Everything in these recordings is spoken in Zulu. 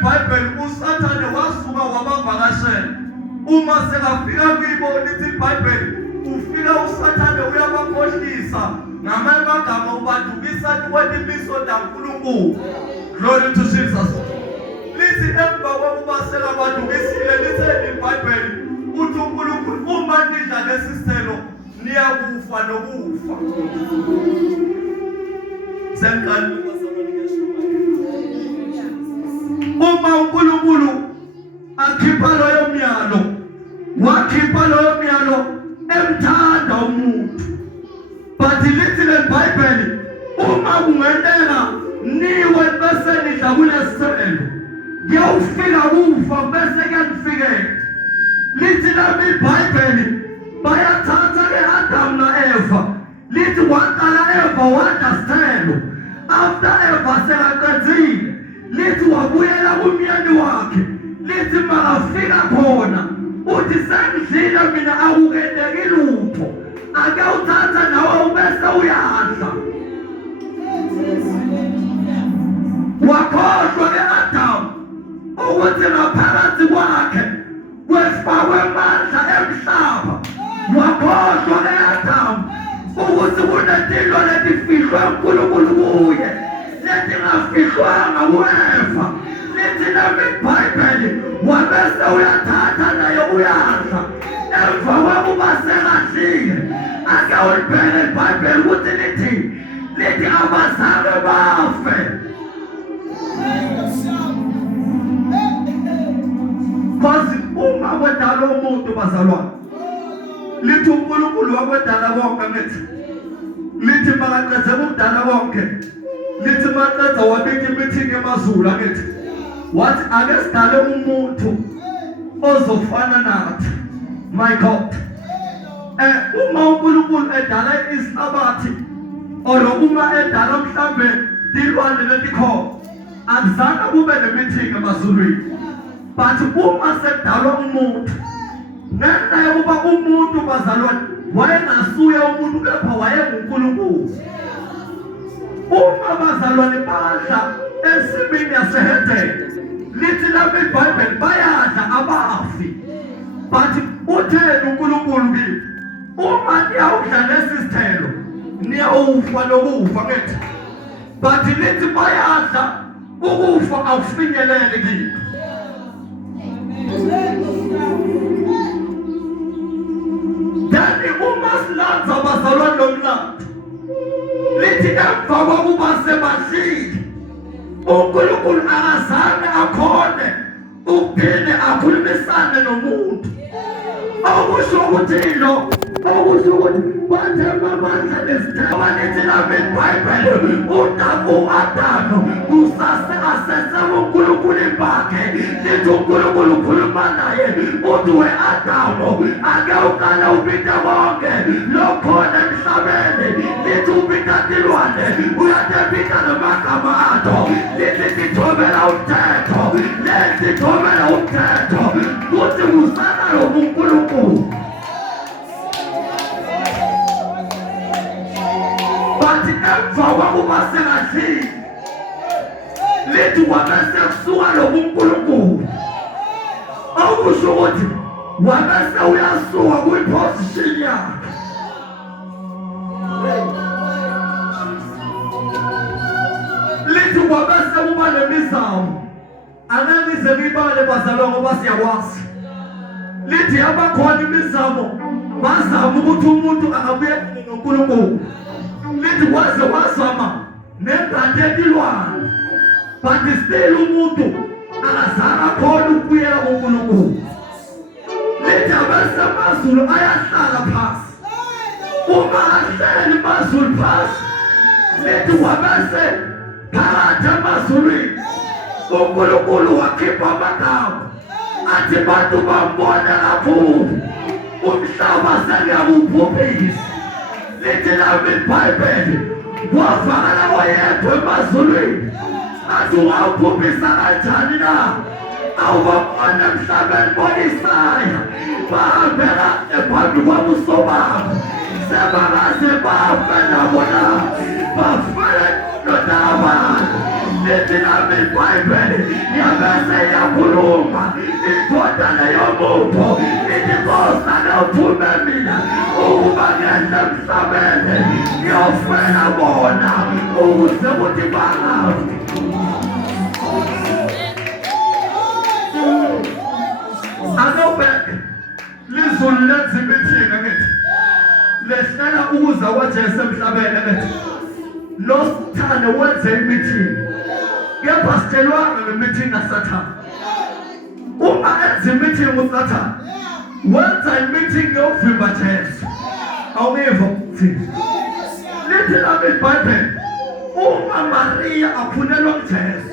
iBhayibheli uSathane wasuka wabavakashela. Uma sekafika kubo lithi iBhayibheli ufika uSathane uyabakhohlisa ngamanye amagama ubadukisa kwetimiso kaNkulunkulu. Glory to Jesus. Lithi emva kokuba sekabadukisile lithi iBhayibheli uthi uNkulunkulu uma nidla lesi sithelo niyakufa nokufa. Uma uNkulunkulu akhipha loyo myalo, wakhipha loyo myalo emthanda umuntu. But lithi leBhayibheli uma kungendeka niwe bese nidla kulesithelo kuyawufika kufa bese kuyakufikela. Lithi lami iBhayibheli bayathatha ke Adam na Eva. Lithi waqala Eva wadla sithelo. After Eva sekaqedile lithi wabuyela kumyeni wakhe. Lithi makafika khona uthi sengidlile mina akukendeki lutho. Ake uthatha nawe ubese uyadla. Wakhohlwa ke Adam ukuthi ngaphakathi kwakhe kwefakwe amandla emhlaba. Wakhohlwa ke Adam ukuthi kunetilo letifihlwe uNkulunkulu kuye letingafihlwanga kuEva. Lithi nami iBhayibheli wabese uyathatha naye uyadla. Emva kokuba sekadlile ake ulibheke iBhayibheli ukuthi lithi abazalwe bafe. Because uma kwedala umuntu bazalwane lithi uNkulunkulu wakwedala konke ngithi lithi makaqedze ukudala konke lithi maqedza wabika imithini emazulu ngithi wathi ake sidale umuntu ozofana nathi. My God. Uma uNkulunkulu edala isihlabathi or uma edala mhlambe tilwane letikhona akuzange kube nemithini emazulwini. But uma sedalwa umuntu ngenxa yokuba umuntu bazalwane wayengasuye umuntu kepha wayenguNkulunkulu. Uma bazalwane badla esimini yaseHedeni lithi lapha iBhayibheli bayadla abafi. But utheni uNkulunkulu kithi uma niyawudla lesi sithelo niyawufa nokufa ngithi. But lithi bayadla ukufa awufinyeleli kithi. Dani uma silanza bazalwane lomlando lithi emva kokuba sebadlile uNkulunkulu akazange akhone ukuphinde akhulumisane nomuntu. Okusho ukuthi lo okusho ukuthi bathemba amandla nesithelo. Lithi lami iBhayibheli uAdamu kusase asese uNkulunkulu bakhe. Lithi uNkulunkulu ukhuluma naye uthi we-Adamu ake uqala ubita konke lokhona emhlabeni. Lithi ubita tilwane uyatebita namagama ato. Lithi sithobela umthetho lesithobela umthetho kuthi kusana lo uNkulunkulu. Bathi emva kokuba sekadlile lithi wabese kusuka lo uNkulunkulu. Okusho ukuthi wabese uyasuka kwiposition yakhe. Lithi wabese kuba nemizamo. Ananize ngibale bazalwane ngoba siyakwazi. Lithi abakhona imizamo bazama ukuthi umuntu angabuyelana noNkulunkulu. Lithi waze wazama nengane etilwane. But still umuntu akazange akhona ukubuyela kuNkulunkulu. Lithi abese amazulu ayahlala phansi. Uma ahleli amazulu phansi lithi wabese phakathi emazulwini uNkulunkulu wakhipha amagama athi bantu bambona lapho umhlaba sengiyakuphuphisa. Lithi lami iBhayibheli wavakala wayedwa emazulwini athi ungawuphuphisa kanjani na? Awubabona emhlabeni bonisaya bahambela ephambi kwabuso babo sebakaze bafe nabo na bafele nodaba lithi nami iBhayibheli yabese yakhuluma indodana yomuntu lithi Nkosi akuphume mina ukuba ngehle emhlabeni ngiyofela bona ukuze kuthi bangafi. Anobek lizulu lenza imithini ngithi lehlela ukuza kwaJesu emhlabeni ngithi losithane wenze imithini kepha sitshelwanga ngemithini kaSathane. Uma enza imithini uSathane wenza imithini yokuvimba Jesu. Awungiva thina lithi nami iBhayibheli uma Maria aphunelwa kuJesu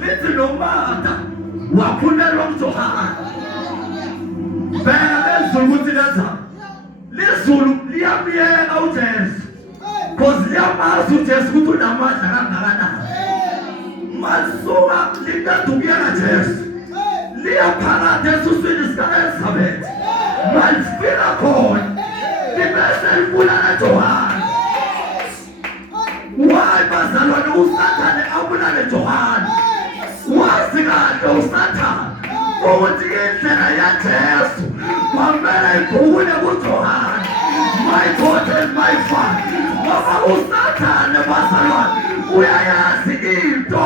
lithi noMartha waphunelwa kuJohane. Bheka lezulu ukuthi lenzani. Lezulu liyamyeka uJesu because liyamazi uJesu ukuthi unamandla kangakanani. Masuka liqeda ukuyeka Jesu liyaphakathi esiswini sika-Elizabeth malifika khona libese libulala Johane. Why bazalwane uSathane abulale Johane? Wazi kahle uSathane ukuthi indlela yaJesu kwamele ibhukule kuJohane. My God and my Father, ngoba uSathane bazalwane uyayazi into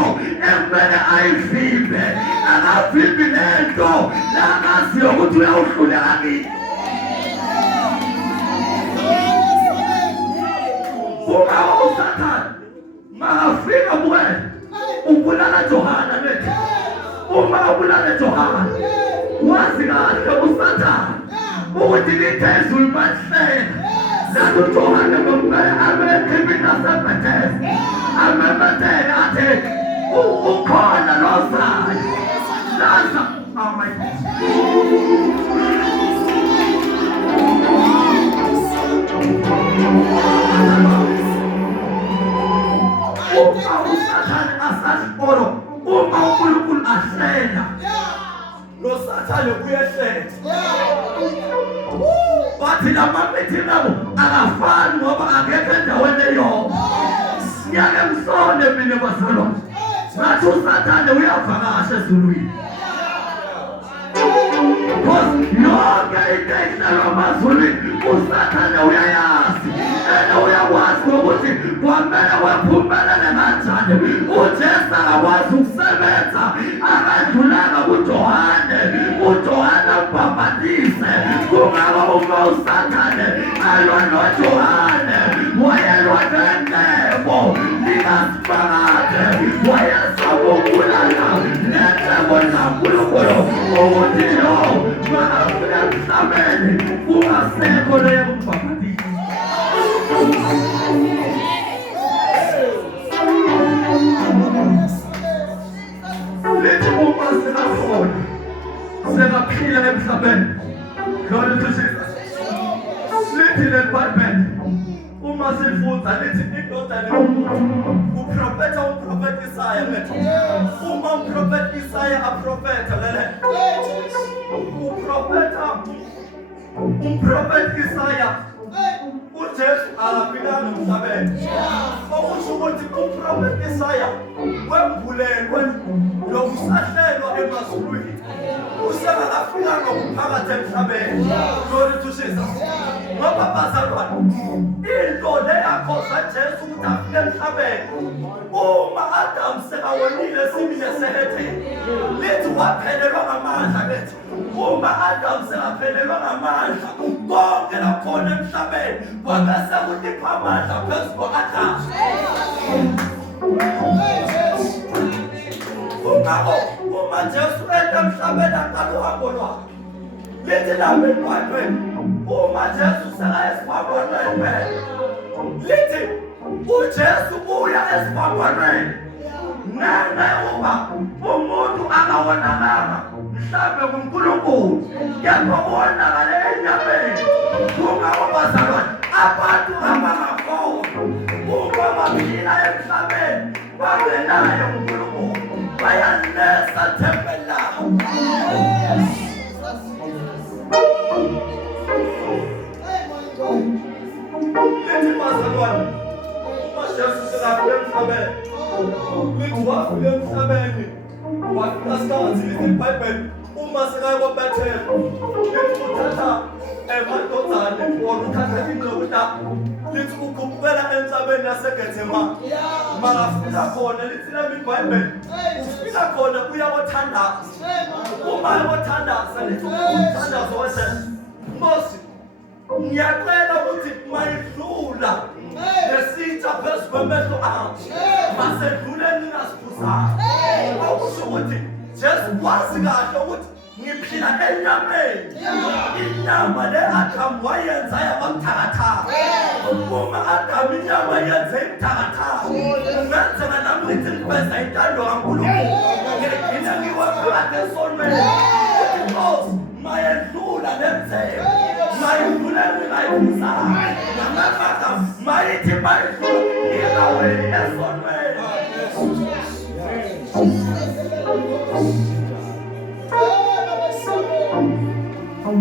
ekumele ayivimbe, akavimbi lento langaziyo ukuthi uyawuhluleka kini. Uma uSathane makafika kuwena ubulala Johane nethi uma ubulala Johane wazi kahle uSathane ukuthi lithezulu malihleka lathi uJohane kumele abekhiphi nasebhethesda amemetheke athi ukhona lozayo laza uma uSathane asashiporo uma uNkulunkulu ahlela noSathane kuyehlela. Bathi lamamithi nabo akafani ngoba akekho endaweni eyodwa. Siyake msone mina bazalwane ngathi uSathane uyavakasha ezulwini because yonke into edlalwa emazulwini uSathane uyayazi and uyakwazi ukuthi kwamele wephumelele kanjani. uJesu akakwazi ukusebenza akadlulanga kuJohane, uJohane ambhabhatise. Kungaba uma uSathane alwa noJohane wayelwa nendebo likasiphakade wayezama ukubulala nendebo zikaNkulunkulu ukuthi lo makafika emhlabeni kungasekho leyo kumbhabhatisa. Lithi uma singafona singaphila emhlabeni glory to Jesus. Lithi leBhayibheli uma sifunda lithi indodana yomuntu uprofeta Isaya methi uma uprofeta Isaya aprofeta lele uprofeta Isaya uJesu akaphilanga emhlabeni. Okusho ukuthi uprofeta Isaya wembulelwe lokusahlelwa emazulwini usengakafikanga umphakathi emhlabeni. Glory to Jesus. Ngoba bazalwane into leyakhoza Jesu ukuthi afike emhlabeni uma Adam sekawonile sibile sehethe lithi waphelelwa ngamandla. Bethi uma Adam sekaphelelwa ngamandla konke lakhona emhlabeni kwabese kuthipha amandla phezu kwa-Adam. Uma Jesu enda emhlabeni aqala uhambo lwakhe lithi nami iBhayibheli uma Jesu sekayesiphambanweni lithi uJesu uya esiphambanweni ngenxa yokuba umuntu akawonakanga mhlawumbe kuNkulunkulu kepha wonakale enyameni. Kungaba bazalwane abantu abangakholwa uma baphila emhlabeni bangenaye uNkulunkulu bayanesa thempeli labo. Lithi bazalwane uma Jesu sekafika emhlabeni lithi wafika emhlabeni wafika sikhathi lithi iBhayibheli uma sekaye kwaBethel lithi uthatha emadodana or uthatha indoda lithi ukhuphukela emhlabeni yaseGethsemane makafika khona lithi lami iBhayibheli ufika khona uyakothandaza uma ekothandaza lithi uthandaza wese Nkosi ngiyacela ukuthi mayidlula lesitha phezu kwamehlo ami masedlule ningasiphuzanga okusho ukuthi Jesu wazi kahle ukuthi ngiphila enyameni inyama le-Adamu wayenza yababuthakathaka uma Adamu inyama yenze ibuthakathaka ungenzeka nami ngithi ngiveza intando kaNkulunkulu ngigcina ngiwaphakathi esonweni ukuthi Nkosi mayedlula nemzelo mayidlula ngingayiphuzanga ngamafaka mayithi mayidlula ngingaweli esonweni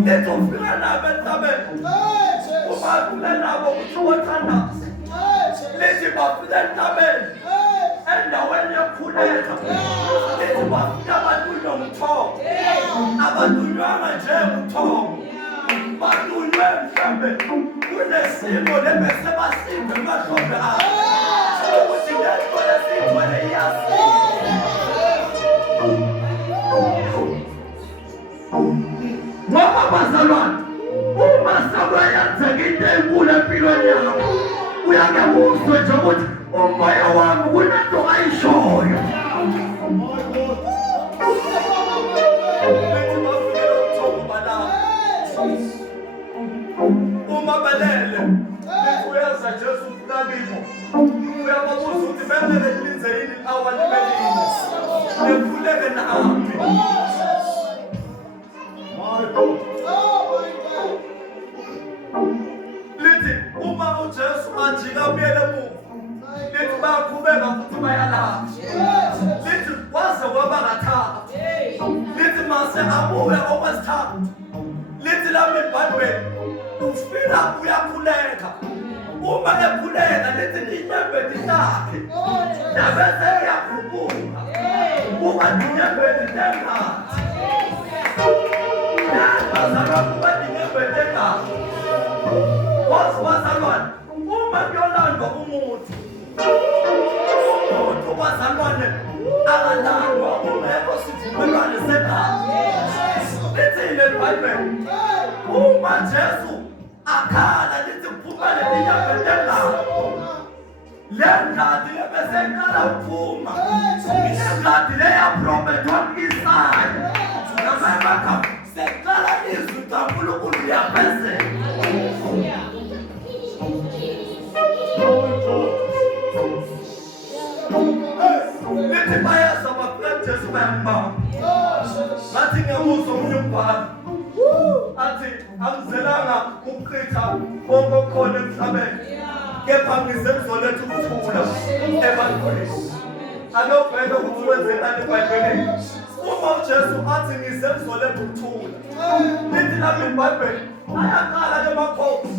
leto ufika nabo entabeni umafika nabo ukuthi wothandaza lithi bafika entabeni endaweni yokukhuleka lithi bafika abantunywa ngumthongo abantunywanga nje ngumthongo batunywe mhlambe kunesimo lebese basimbe emahlombe abo ukuthi lento lesithwele iyasiza ngoba bazalwane uma sakwayenzeka into enkulu empilweni yakho uyake uzwe nje ukuthi umoya wami kunento ayishoyo uma balele uyaza Jesu kukabibo uyababuza ukuthi bemele lilinze yini awali belini lephuleke nami lithi uma uJesu ajika ubuyele emuva lithi bayaqhubeka futhi bayalapha lithi waze kwaba kathathu lithi mase abuye okwesithathu lithi lami iBhayibheli ufika uyakhuleka uma ekhuleka lithi inyembezi yakhe yabese yakhuphuka uma inyembezi nengathi wazalwane uma kuyolandwa umuthi wazalwane akalandwa ungekho sivumelwane segazi lithile iBhayibheli uma Jesu akhala lithi kuphumele inyembezi lengadi lebeseqala ukuphuma ingadi leyaprofethwa Isaya namabaka seqala izwi kaNkulunkulu liyaphezela lithi bayeza bafika Jesu bayambamba ngathi ngiyabuza omunye umbhali athi angizelanga ukuchitha konke okukhona emhlabeni kepha ngize ngizoletha ukuthula ebantwini ake ubheke ukuthi wenzekani eBhayibhelini uma uJesu athi ngize ngizoletha ukuthula lithi lapho iBhayibheli ayaqala ke makhosi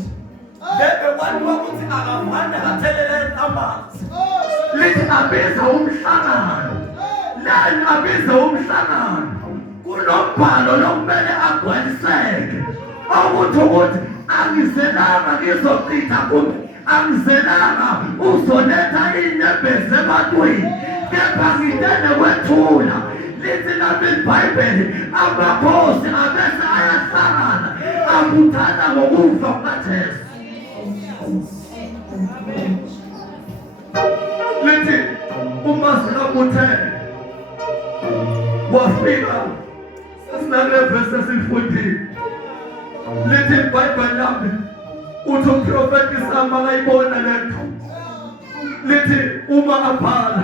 ngeke kwathiwa ukuthi akafane athelele amanzi lithi abiza umhlangano lani abiza umhlangano kunombhalo lokumele agwaliseke ukuthi angizelanga ngizochitha kumbe angizelanga uzoletha inyembezi ebantwini kepha ngitene kwethula lithi lapho iBhayibheli amakhosi abese ayahlangana abuthana ngokufa kukaJesu lithi uma sikabuthene wafika sesinalevesi esifundile lithi iBhayibheli lapho uthi uprofeti Isaya akayibona lento lithi uma abhala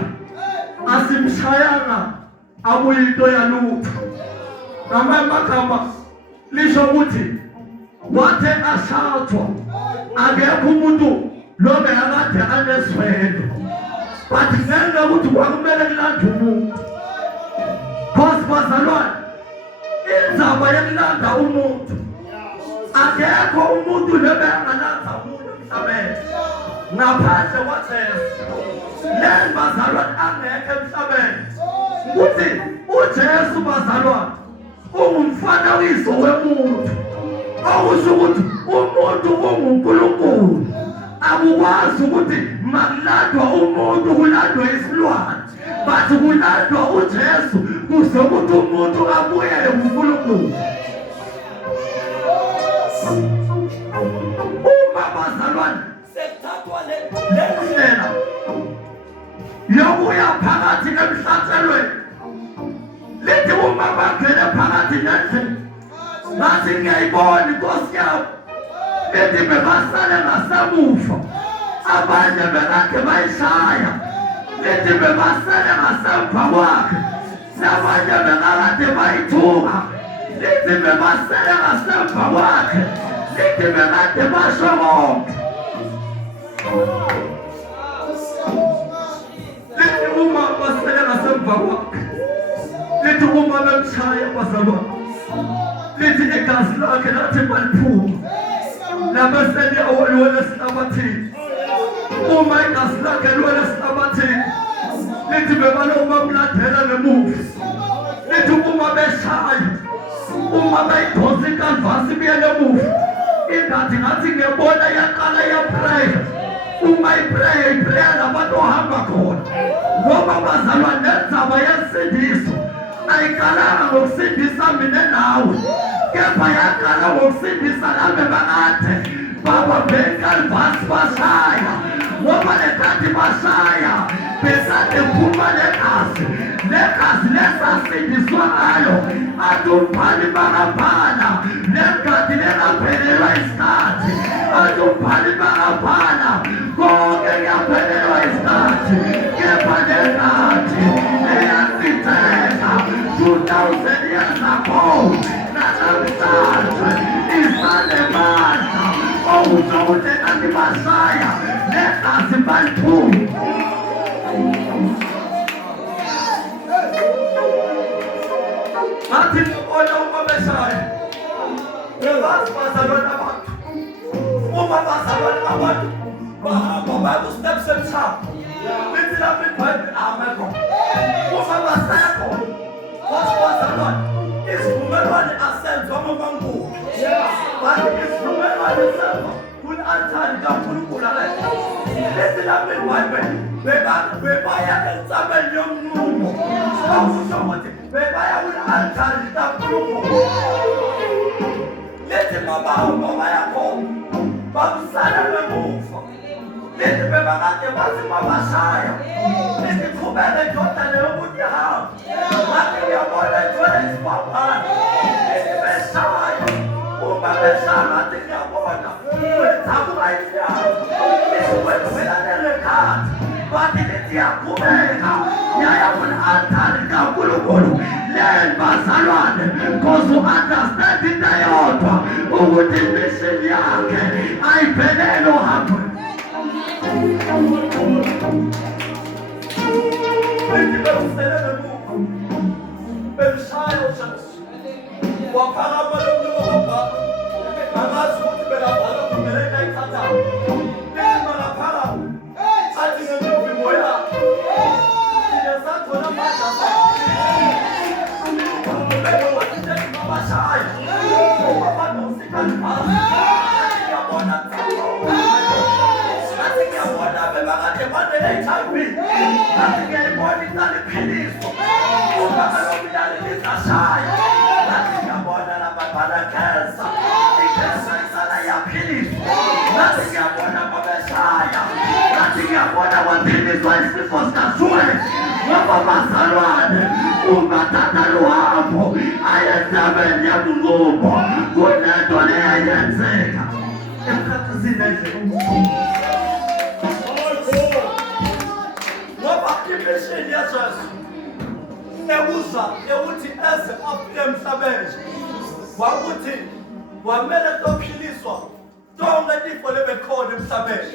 asimshayanga akuyinto yalutho ngamanye amagama lisho ukuthi wathe ashathwa akekho umuntu lobe akade aneswelo but ngeke ukuthi kwakumele kulandwe umuntu cause bazalwane indzaba yokulanda umuntu akekho umuntu lobe angalandza umuntu emhlabeni ngaphandle kwaJesu le bazalwane angekho emhlabeni ukuthi uJesu bazalwane ungumfanekiso wemuntu okusho ukuthi umuntu unguNkulunkulu akukwazi ukuthi makulandwa umuntu kulandwa isilwane bathi kulandwa uJesu kuze ukuthi umuntu abuyele kuNkulunkulu uma bazalwane sekuthathwa le ndlela yokuya phakathi emhlatshelweni lithi uma bangene phakathi nendlela bathi ngiyayibona inkosi yabo lithi bebasale ngasemuva abanye bekade bayishaya lithi bebasale ngasemva kwakhe nabanye bekade bayithuka lithi bebasale ngasemva kwakhe lithi bekade basho konke lithi uma basale ngasemva kwakhe lithi uma bemshaya bazalwane lithi igazi lakhe lathi maliphuma labasele awolwele esihlabathini uma igazi lakhe lwele esihlabathini lithi bebaloma mlandela ngemuva lithi uma beshaya uma bayidonsa ikanvasi buyele emuva ingathi ngathi ngiyabona yaqala yapreya uma ipreya labantu ohamba khona ngoba bazalwane nendzaba yensindiso ayiqalanga ngokusindisa mina nawe kepha yaqala ngokusindisa labo bakade baba bekalvasi bashaya ngoba lekade bashaya besade phuma legazi lesasindiswa ngayo athi umbhali bakabhala legadi lengaphelelwa isikhathi athi umbhali bakabhala konke kuyaphelelwa isikhathi kepha legadi eyasitheka 2000 years ago namhlanje isalemandla okusho ukuthi kanti bashaya legazi baliphuma ngathi ngibona uma beshaya bebazi bazalwane abantu uma bazalwane abantu bahamba baya ku-step semthamo lithi lapho iBhayibheli amekho uma basaya khona bazalwane isivumelwano asenzwa ngobangubo bathi isivumelwano senziwa kwi-altari kaNkulunkulu lithi lapho iBhayibheli bebaya entsabeni yomnuko okusho ukuthi bebaya kwi-altari kaNkulunkulu lithi mabahamba baya khona bakusala ngemuva lithi bebakade bathi mabashaya lithi qhubeke indodana yokuthi ihamba ngathi ngiyabona ithwele isibambane lithi beshaya uma beshaya ngathi ngiyabona wethabuka inyama lithi wethumelanele khadi bathi lithi yaqhubeka yaya kwi-altari kaNkulunkulu bazalwane cause u-understand into yodwa ukuthi imission yakhe ayiphelele uhambweni lithi bekuselele muva bemshaya uJesu waphakama lo mlungu wabhala angazi ukuthi bekabhala kumele ayithathayo lithi bakaphakama athi ngemivimbo yakhe siyasathola amandla waphilizwa isifo sikashukela ngoba bazalwane ungathatha luhambo ayentabeni yabunqumbo kunento leyayenzeka emkhathazini endlela ngoba imishini yaJesu ekuza ukuthi eze afike emhlabeni kwakuthi kwamele kuphiliswa tonke tifo lebekhona emhlabeni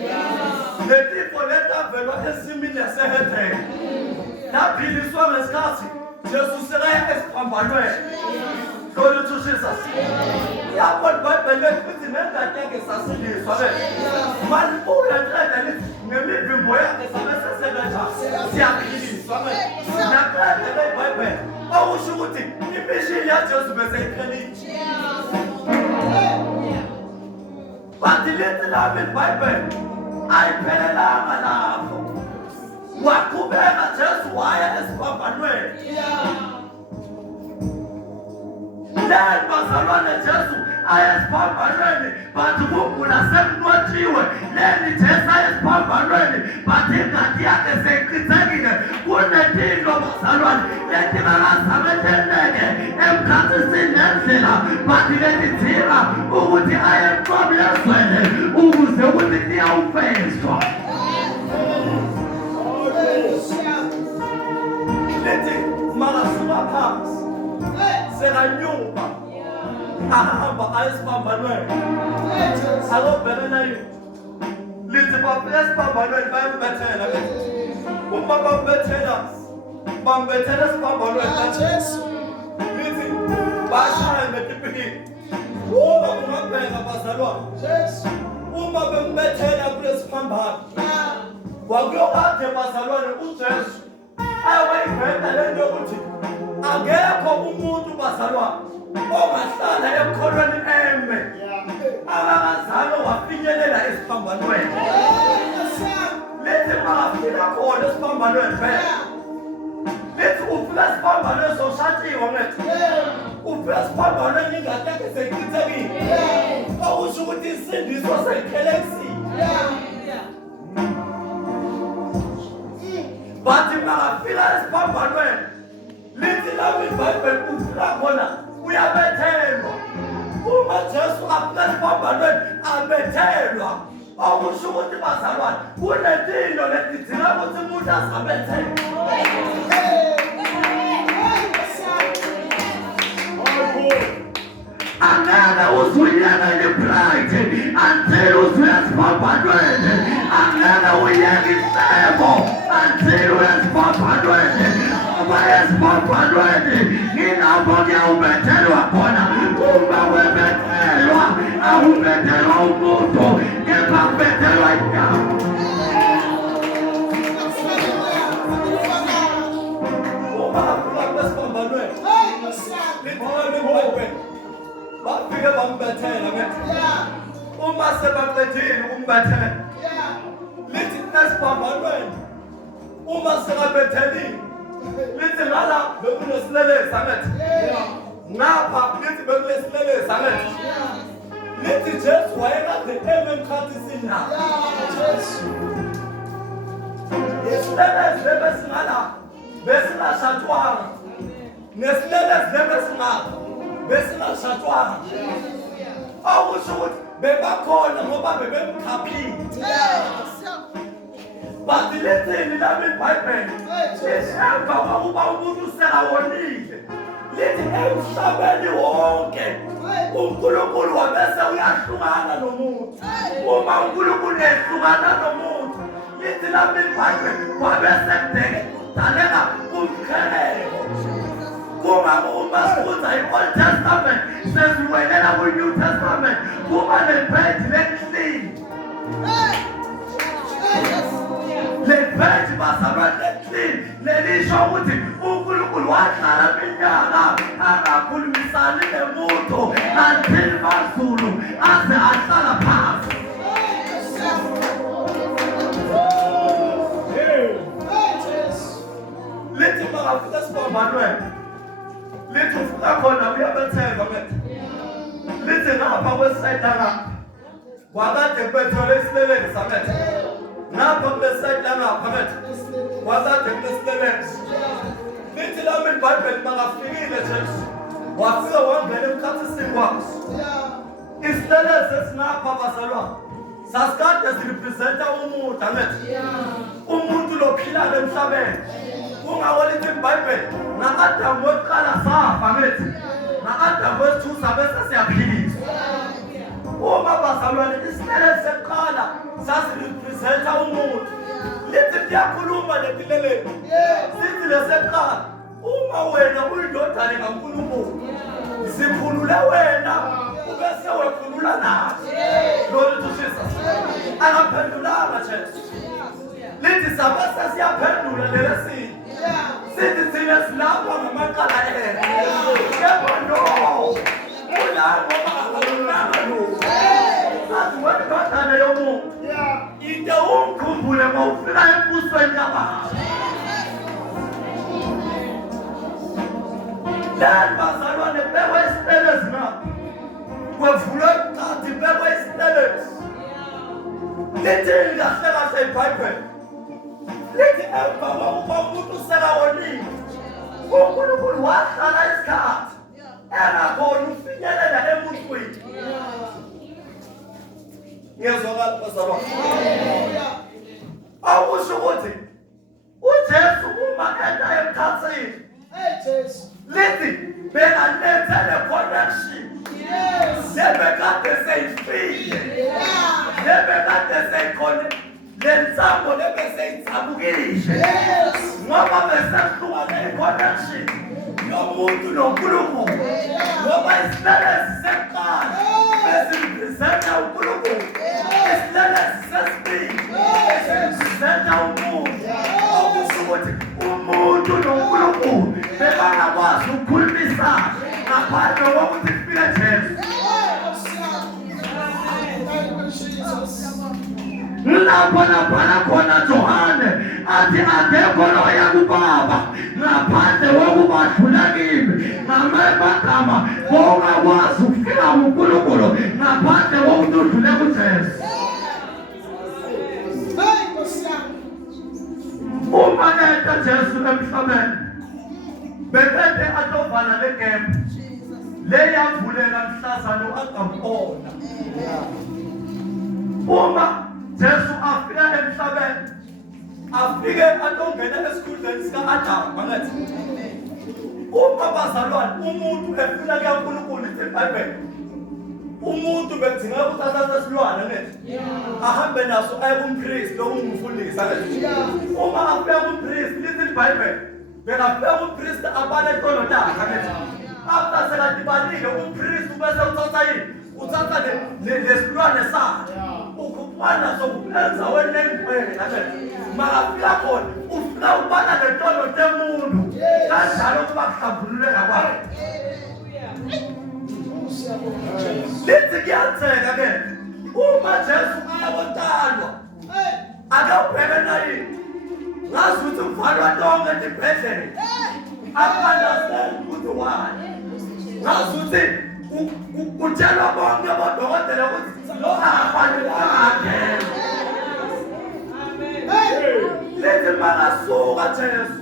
letifo letavelwa esimini yasehedeni laphiliswa ngesikhathi Jesu sekaya esiphambanweni Glory to Jesus. Yabona iBhayibheli lithi nendaba yakhe sasiliswa ke manje uyanceda lithi Nemivimbo yakhe sabe sesebenza siyaphiliswa sinaqeda leBhayibheli awusho ukuthi imishini yaJesu bese iphelile. Bathi lithi lapha iBhayibheli ayiphelelanga lapho. Waqhubeka Jesu waya esiphambanweni. Leli bazalwane Jesu ayesiphambanweni bathi kugula sekunqotshiwe. Leli Jesu ayesiphambanweni bathi ingadi yakhe seyichithekile. Kunempilo bazalwane leti bakazametheneke emkhathisini nendlela bathi lelidinga ukuthi aye emqoblezweni ukuze ukuthi liyawufezwa. Leti makasuka phansi sekanyuka ahamba ayesiphambanweni alobheka nayo lithi bafika esiphambanweni bayambethela uma bambethela esiphambanweni lithi bashaya netipikini uma ungabheka bazalwane uma bembethela kulesi phambano kwakuyokade bazalwane uJesu ayawayivenda lento yokuthi akekho umuntu bazalwane ongahlala emkholweni eme akakazalwa wafinyelela esiphambanweni. Lithi makafika khona esiphambanweni phela lithi ufika esiphambanweni soshatiwa ngethi ufika esiphambanweni ingadi yakhe seyichithekile okusho ukuthi isindiso seyiphelelekile. Bathi makafika esiphambanweni lithi lapha iBhayibheli ufika khona uyabethelwa. Uma Jesu afika esiphambanweni abethelwa okusho ukuthi bazalwane kunempilo ledidinga ukuthi umuntu azabethelwa. Angeke uzuyeke ipride until uzuya esiphambanweni. Angeke uyeke isebo until uya esiphambanweni. Uma esiphambanweni ngilapho kuyawubethelwa khona. Uma webethelwa awubethelwa umuntu kepha kubethelwa inyama. Uma afika esiphambanweni bafike bambethela ngethi uma sebaqedile ukumbethela lithi esiphambanweni uma sekabethelile lithi ngala bekunesilelesi angethi ngapha lithi bekunesilelesi angethi lithi Jesu wayekade eme emkhathisini na isilelesi lebesingala besingashatshwanga nesilelesi lebesingapha besingashatshwanga okusho ukuthi bebakhona ngoba bebemkhaphile. Bathi lithini lapha iBhayibheli emva kokuba umuntu sekawonile lithi emhlabeni wonke uNkulunkulu wabese uyahlukana nomuntu. Uma uNkulunkulu ehlukana nomuntu lithi lapha iBhayibheli wabese kudaleka umkheleko. Uma sifunza i-Old Testament sesiwelela ku-New Testament kuba nepheji le-clean. Le pheji bazalwane le-clean lelisho ukuthi uNkulunkulu wahlala iminyaka angakhulumisani nemuntu until maZulu aze ahlala phansi. Lithi makafika esiphambanweni lithi ufika khona uyabethelwa ngethi lithi ngapha kwesayidi langapha kwakade kubethelwe isilelesi angethi ngapha kulesayidi langapha ngethi kwakade kunesilelesi. Lithi lapha iBhayibheli makafikile Jesu wafika wangena emkhathisini wakhe isilelesi esingapha bazalwane sasikade sirepresenta umuntu angethi umuntu lophilayo emhlabeni. Ungawolithi iBhayibheli na-Adamu wokuqala safa ngethi na-Adamu wesithu sabe sesiyaphiliswa. Uma bazalwane isilelesi sekuqala sasirepresenta umuntu lithi liyakhuluma letileleni sithi lesekuqala uma wena uyindodana kaNkulunkulu sikhulule wena ubese wekhulula nathi. Glory to Jesus. Akaphendulanga Jesu lithi sabasa siyaphendula lesi sithi thina silapha ngamaqala kepha no ulapho akulunanga lo aziwena ndothane yomuntu into umkhumbule uma ufika embusweni kababa lani bazalwane bekwe isitelezi na kwevulwe ebucathi bekwe isitelezi lithi kahle kahle iBhayibheli lithi emva kokuba umuntu sekawonile uNkulunkulu wahlala isikhathi engakhona ufinyelela emuntwini ngiyezwakala bazalwane awusho ukuthi uJesu uma enda emkhathini lithi bekanethele connection nebekade seyifile nebekade seyikhona lensambo lebeseyithabukile ngoba besehluka i-connection yomuntu noNkulunkulu ngoba isilelesi sekuqala besimpresenta uNkulunkulu isilelesi sesibili besimpresenta umuntu okusho ukuthi umuntu noNkulunkulu bebangakwazi ukukhulumisana ngaphandle kokuthi kufike Jesu lapha khona Johane athi akekho loya kuBaba ngaphandle kokubadlula kimi ngamagama ongakwazi ukufika kuNkulunkulu ngaphandle kokuthi udlule kuJesu uma neta Jesu emhlabeni bekade atobhala legemu leyavulela mhlazana uAdampona uma Jesu afika emhlabeni afike atongena esikhundleni sika-Adamu angathi uma bazalwane umuntu efuna kuNkulunkulu iBhayibheli umuntu bedinga ukuthi athathe isilwane nethi ahambe naso aye kumpriest lokumfundisa nethi uma afika kumpriest lithi iBhayibheli bekafika kumpriest abale iqondo lakhe nethi after sekadibanile umpriest ubese uthatha yini uthatha lesilwane sakhe ukupana sokulenza wenengcwele nabethi makafika khona ufika ubana letono temuntu kanjalo kuba kuhlambululeka kwayo lithi kuyenzeka-ke uma Jesu ayakotalwa akawubheke nayini ngazi ukuthi uvalwa tonke entibhedlela akuandastandi ukuthi wani ngazi ukuthi kutshelwa bonke bodokotela ukuthi lo akafanelanga angene lithi makasuka Jesu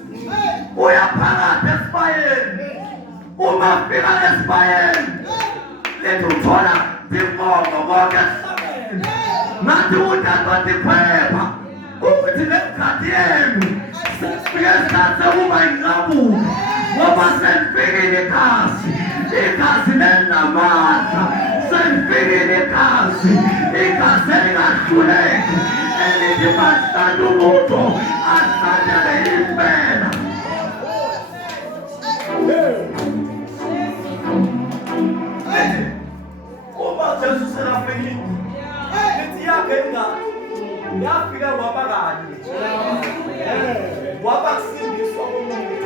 uyaphakathi esibayeni uma fika esibayeni lithi uthola timongo konke esihlabeni ngathi utatatiphepha ukuthi lesikhathi yenu sesifike esikhathi sekuba yinqabuka ngoba selifikile igazi lelinamandla selifikile igazi elingahluleki elithi bahlala umuntu ahlatshele impela uma Jesu sekafikile lithi yakhe ingane yafika kwabakanye wabakusindiswa komuntu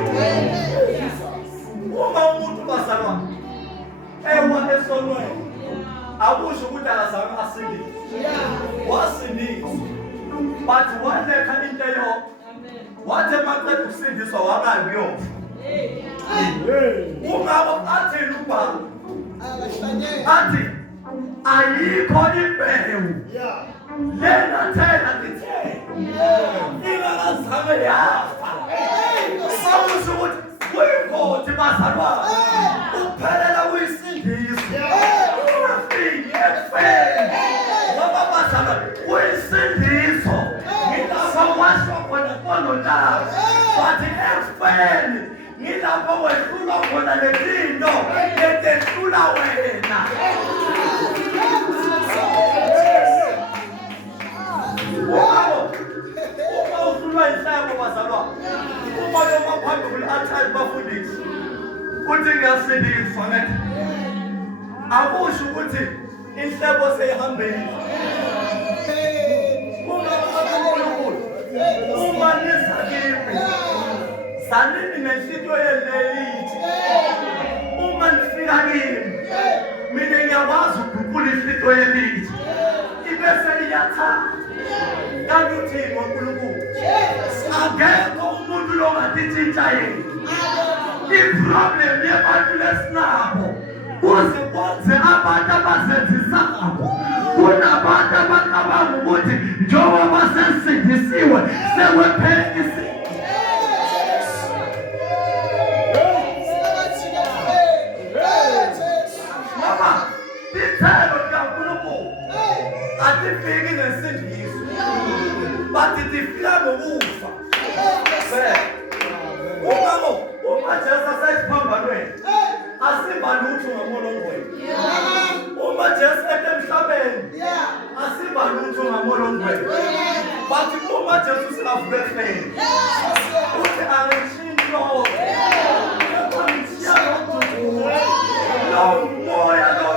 uma umuntu bazalwane ewa esonweni akusho ukuthi akazange asindiswe wasindiswa but walekha into eyodwa wathi maqeda ukusindiswa wangayiyona ungabo athini ubaba athi ayikho imbewu lengathela ngithe ingakazange yafa sakusho ukuthi kuyingozi bazalwane ukuphelela kuyisindiso ungafiki ekufeni ngoba bazalwane kuyisindiso ngilapho kwasho khona konolaka bathi ekufeni ngilapho wehlulwa khona lezinto letehlula wena uma uhlulwa inhlebo bazalwane uma yoma phambi kule-altari bafundisi uthi ngiyasindiswa ngethi akusho ukuthi inhlebo seyihambile ungabona uNkulunkulu uma nisakimi sanini nenhlito yelelithi uma nifika kimi mina ngiyakwazi ukuguqula inhlito yelithi ibese liyathanda kanti uthini waNkulunkulu akekho umuntu longatitshintsha yena iproblem yebantu lesinabo kuze kwenze abantu abazenzisako kunabantu abacabanga ukuthi njengoba sesindisiwe sekwephelekisiwe ngoba ithelo likaNkulunkulu atifiki ngesindiso but tifika ngokufa uma Jesu asayiphambanweni asiba lutho ngamolongweni uma Jesu emhlabeni asiba lutho ngamolongweni but uma Jesu singavulekeni uthi angishini lokho lo moya lo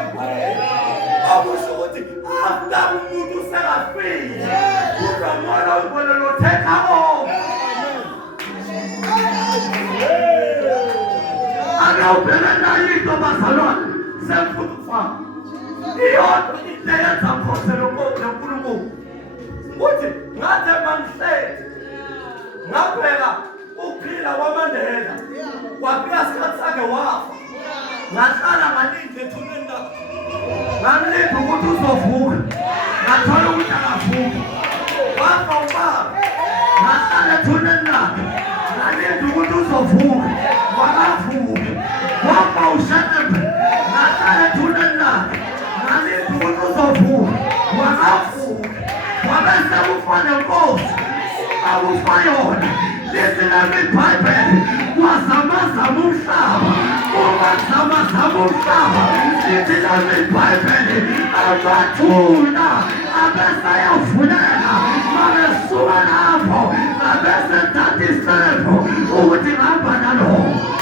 akusho ukuthi after umuntu sekafile uzamolongweni lothetha Akawubheka nayo into bazalwane semfundo ufana iyodwa into eyenza mkhoselo noNkulunkulu ukuthi ngathi mangihlezi ngabheka ukuphila kwaMandela kwafika isikhathi sakhe wafa ngahlala ngalinde ethuneni lakhe ngamlinda ukuthi uzovuka ngathola ukuthi akavuki wafa ubaba ngahlala ethuneni lakhe ngalinde ukuthi uzovuka wakavuki wafa uShembe ngahlala ethuneni lakhe ngalinde ukuthi uzovuka wakavuki wabese kufane Nkosi akufa yona lesi nami iBhayibheli wazamazama umhlaba wazamazama umhlaba lithi nami iBhayibheli amathuna abese ayavuleka mabesuka lapho abese thatha isepho ukuthi ngihamba nalokho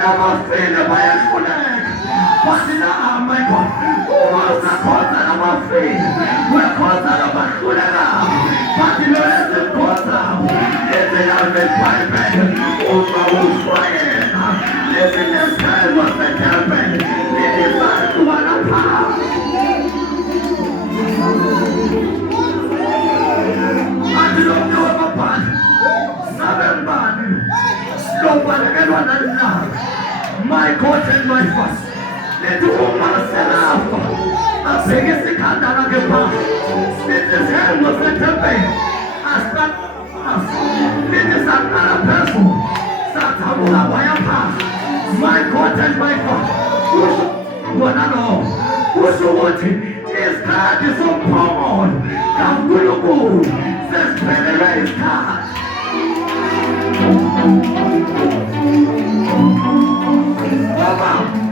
Abafile bayahluleka bathi my God uzakhonza nabafile uyakhonza nabahluleka bathi lolezikhonza ezinami iBhayibheli uma ushwayela lezineselo setempeli lilisantuka lapha athi lo mntu wamabhali sabe mbani lobalekelwa nalilanga my God and my Father lethi uma selapha abheke isikhanda lakhe phansi lethi isengo setempeli lethi saqala phezulu sathabuka kwaya phansi my God and my Father kusho kona lo kusho ukuthi isikhathi somphongolo kaNkulunkulu sesiphelelwe isikhathi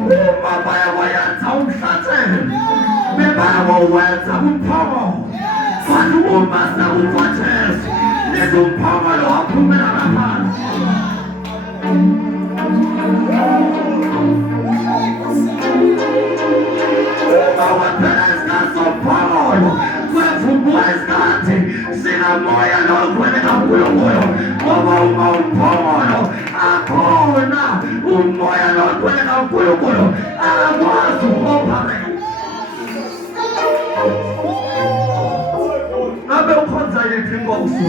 uma bayawayenza umhlatshelo bebayawenza umphongolo kanti uma sekuvotheza lethi umphongolo waphumela ngaphansi awaphela isikhathi somphongolo kwevubuka isikhathi sikamoya logcwele kaNkulunkulu ngoba uma umphongolo akhona umoya logcwele kaNkulunkulu akakwazi uku-operate ngabe ukhonza yiphi inkosi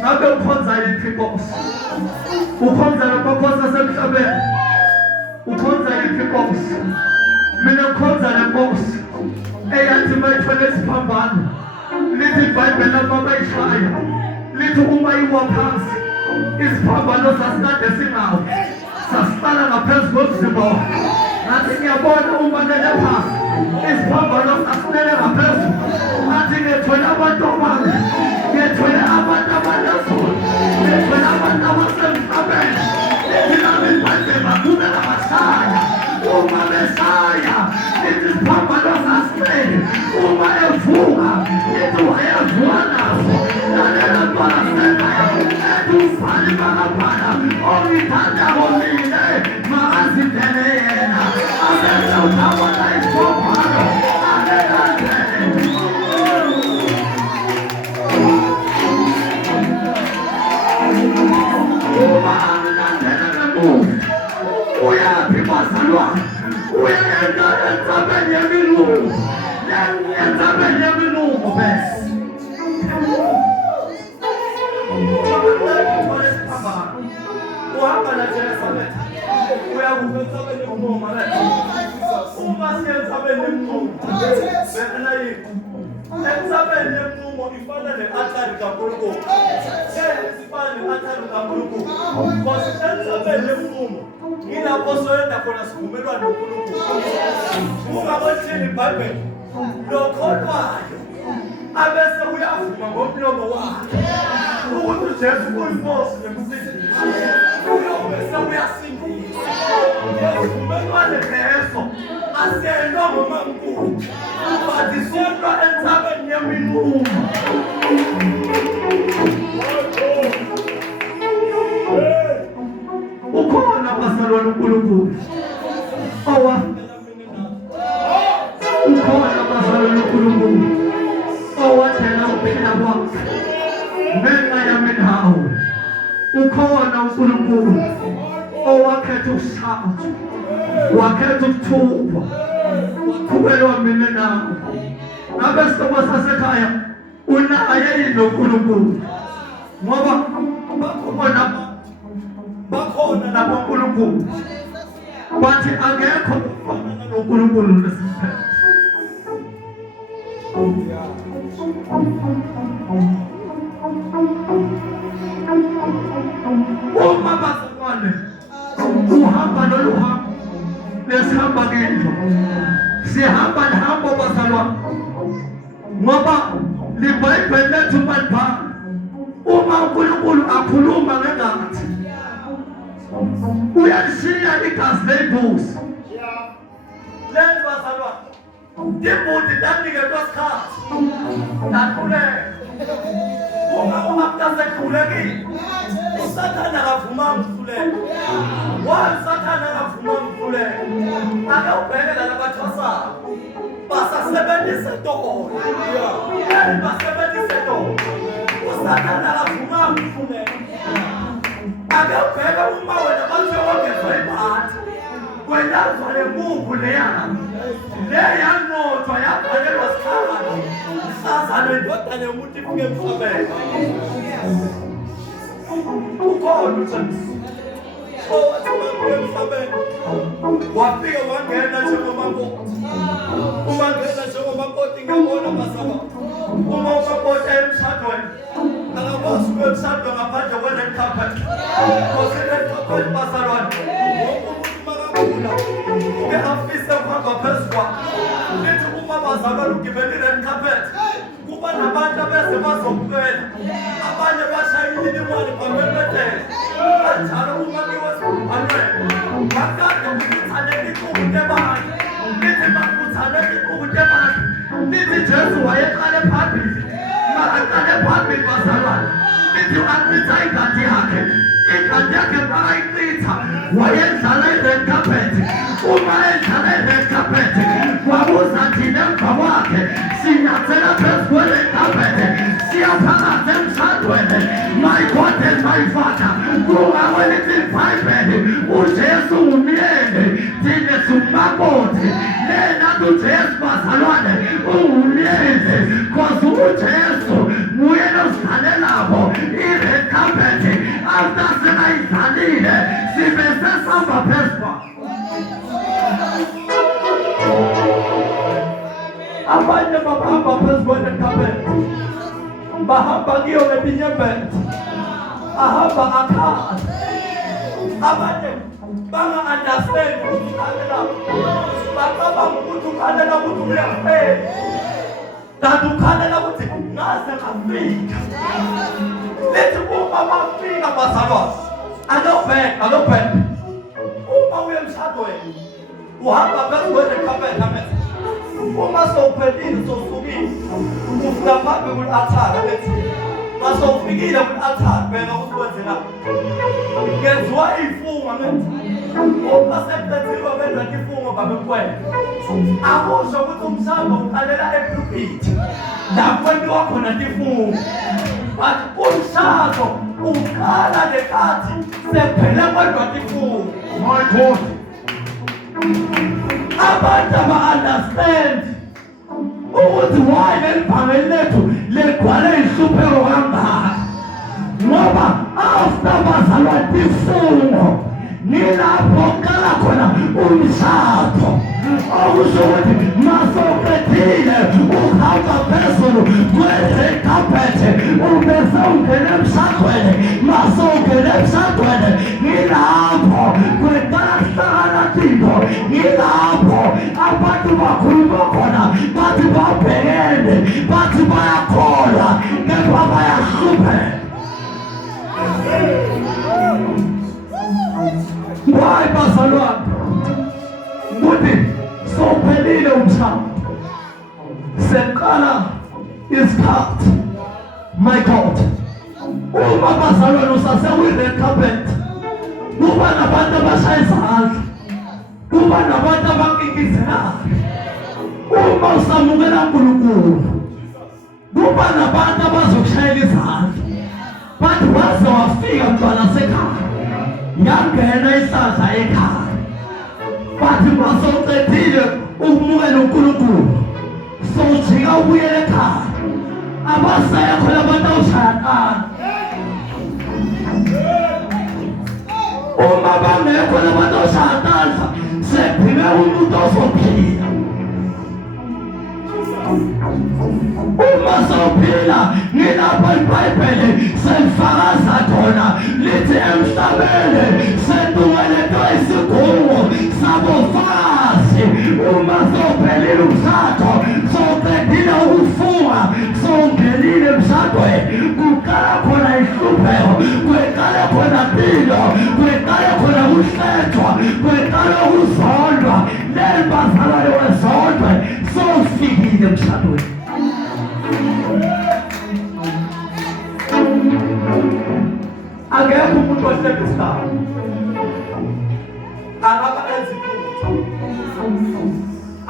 ngabe ukhonza yiphi inkosi ukhonza namakhosi asemhlabeni ukhonza yiphi inkosi mina ukhonza nenkosi eyathi mayithole isiphambano lithi iBhayibheli lapho bayishaya lithi uma iwa phansi isiphambano sasikade singawo sasihlala ngaphezu komzimba ngathi ngiyabona uma lele phansi isiphambano sasilele ngaphezulu ngathi ngethwele amantombazane ngethwele abantu abanezulu ngethwele abantu abasemhlabeni lithi nami iBhayibheli baqhubeka bashaya uma beshaya lithi isiphambano sasilele uma evuka lithi wayevuka naso lalela ntwana sekhaya ethi umfana bakaphana Lengenza benyaminuko bese. Uhamba la Jerusalem. Uyakuveza benemumo la. Uma siyenza benemumo. Bena yini? Emhlabeni yemumo ifana ne-altar kaNkulunkulu. Isifana ne-altar kaNkulunkulu. Because emhlabeni yemumo ilapho soyenza khona sivumelwano noNkulunkulu. Ungabothini iBhayibheli lokholwayo abese uyavuma ngomlomo wakhe ukuthi uJesu uyinkosi nemsindisi. Uyobese uyasindisa. Isivumelwano leso asiyendwa ngomaNkulunkulu. But isiyendwa emhlabeni yemumo. Ukhona bazalwane uNkulunkulu. Ukhona bazalwane uNkulunkulu. Owathela ukuphila kwakhe ngenxa yami nawe. Ukhona uNkulunkulu owakhetha ukushada, wakhetha ukuthupha, wathubelwa mina nawe. Ngabe sitoko sasekhaya unaye yini uNkulunkulu? Ngoba bakhona lapho uNkulunkulu bathi akekho ufana noNkulunkulu lesiphethe. Uma bazalwane uhamba noluhambo lesihamba kilo, sihamba nohambo bazalwane, ngoba liBhayibheli lethu malibhala uma uNkulunkulu akhuluma ngengathi uyalishiya igazi ley'mbuzi. Leli bazalwane imbuzi lanikezwa isikhathi lakhuleka. Uma ungasekhulekile uSathane akavumanga ukuhluleka. Wayi uSathane akavumanga ukuhluleka. Ake ubheke lana bathwasayo basasebenzisa itolo. Basebenzisa itolo. uSathane akavumanga ukuhluleka. Ake ubheke uma wena bathi wongezwa ibhadi kwelazwa lembubu leyana leyanotshwa yabhalelwa sikhali sazalwe indodana yomuntu ifike emhlabeni. Ukhona uJesu owathi mabuye emhlabeni wafike wangena njengomakoti. Umangena njengomakoti ngiyabona bazalwane. Uma umakoti emshadweni akakwazi ukuya emshadweni ngaphandle kwe-red carpet. Because i-red carpet bazalwane uke afise ukuhamba phezu kwakhe. Lithi uma bazalwane ugibela i-red carpet kuba nabantu abeze bazokubukela. Abanye bashayile imali phambili kwetende. Kanjalo uma kiwesibhalweni bakade ukuthanela ikubu tebani. Lithi bakuthanela ikubu tebani. Lithi Jesu wayeqale phambili. Makaqale phambili bazalwane. Lithi u-anqitha ingadi yakhe. Ingadi yakhe makayicitha wayendlala i-red carpet. Uma edlala i-red carpet kwabuza thina emva kwakhe sinyathela phezu kwe-red carpet siyaphakathi emshadweni. My God and my Father, kungakho lithi iBhayibheli uJesu umyeni thina sumakoti. Lenathi uJesu bazalwane ungumyeni cause uJesu nguye nosidlalelabo i-red carpet. After singayidlalile sibe sesihamba phezu kwakhe. Abanye bahamba phezu kwe-red carpet bahamba kiyo ngetinyembeti ahamba akhala. Abanye banga-understand ukuthi ukhalela bacabanga ukuthi ukhalela ukuthi uyafela kanti ukhalela ukuthi ngaze ngafika. Lithi uma bafika bazalwane alobheka uma uye emshadweni uhamba phezu kwe-red carpet amehlo. Uma sowuphelile sowusukile ufika phambi kule-altar bethi masowufikile kule-altar bheka ukuthi kwenzenani. Ngenziwa ifunga bethi uma sekuphethiwe benza ifungo babekuwena. Akusho ukuthi umshado uqalela e-pulpit lapho kwenziwa khona ifungo. But umshado uqala ngenkathi sekuphele kwendwa ifungo. My God. Abantu aba-understand ukuthi why lelibhangeli lethu legcwale inhlupheko kangaka. Ngoba after bazalwa tifungo nilapho kuqala khona umshado. Okusho ukuthi masowuqedile ukuhamba phezulu kwerekaphethe ubese ungena emshadweni. Masowungena emshadweni ngilapho kwetala hlangana tinto. Ngilapho abantu bakhuluma khona bathi babhekene bathi bayakholwa kepha bayahlupheka. Why bazalwane? Ukuthi sophelile umshado. Seqala isikhathi. My God. Uma bazalwane usasekuyi-red carpet. Kuba nabantu abashaya izandla. Kuba nabantu abankikizelayo. Uma usamukela uNkulunkulu. Kuba nabantu abazokushayela izandla. Bathi waze wafika mntwana sekhaya. Ngangena isandla ekhaya. Bathi masowuqedile ukumukela uNkulunkulu sowujika ubuyele ekhaya. Abasekho labantu awushayana. Uma bangekho labantu awushayana sephile umuntu ozophila. Uma sawuphila ngilapha iBhayibheli selifakaza khona lithi emhlabeni setungele isigungu sabofazi. Uma sawuphelile umshado sowuqedile ukufunga sowungenile emshadweni kuqala khona inhlupheko kuqala khona impilo kuqala khona ukuhletshwa kuqala ukuzondwa. Lelibazalwane wezondwe sowufikile emshadweni. Akekho umuntu ohlebisana. Angaba enza iphutha.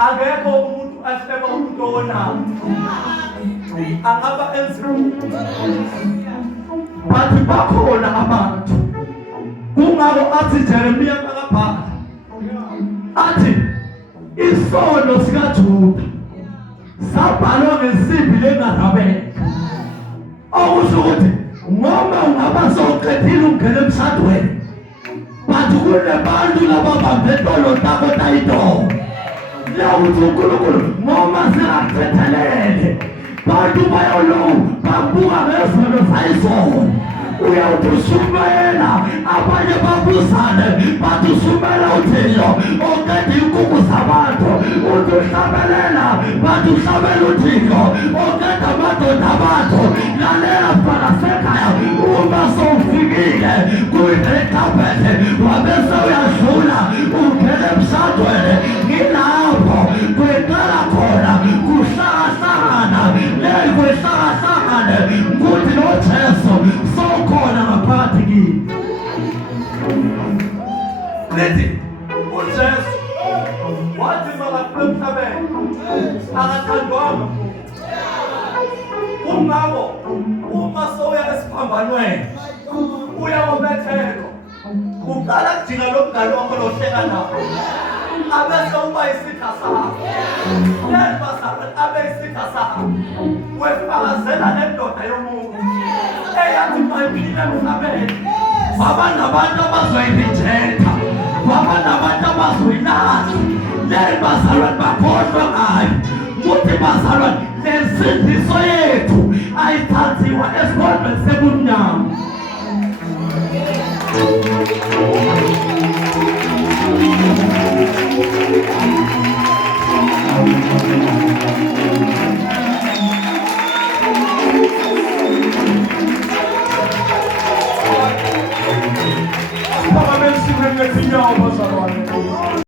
Akekho umuntu ahleba umuntu onayo. Angaba enza iphutha. Bathi bakhona abantu. Kungako athi Jeremiya akabhala. Athi isono sikaJuda sabhalwa ngensimbi lengarabeka. Okusho ukuthi noma ungaba sowuqedile ungena emshadweni bathi kunebantu laba bambetolo takho tayito. Lawuthi uNkulunkulu noma singakuthethelele bantu bayolowu babuka ngezono zayizona. Uyawuthi ushumayela abanye babuzane bathi ushumela uthilo oqeda inkukhu zabantu. Uthi uhlabelela bathi uhlabela uthilo oqeda amadoda abantu. Lalela mfana sekhaya uma sowufikile kuyi-red carpet wabese uyadlula ungena emshadweni. Ngilapho kuqala khona kuhlakahlakana. Leli kuhlakahlakane ukuthi noJesu sowukhona ngaphakathi kini. Lithi uJesu wathi makafika emhlabeni akathandwanga. Kungako uma sowuya esiphambanweni uyawubethelwa. Uqala kujika lo mngane wakho lohleka nawo abese uba isitha sakho. Lelibazalwane abe isitha sakho. Wefakazela nendoda yomuntu eyathi mayiphile emhlabeni. Waba nabantu abazoyirejecta. Waba nabantu abazoyilahla. Lelibazalwane bakhohlwa ngayo. Kuthi bazalwane lensindiso yethu ayithathiwa esigodlweni sebumnyama.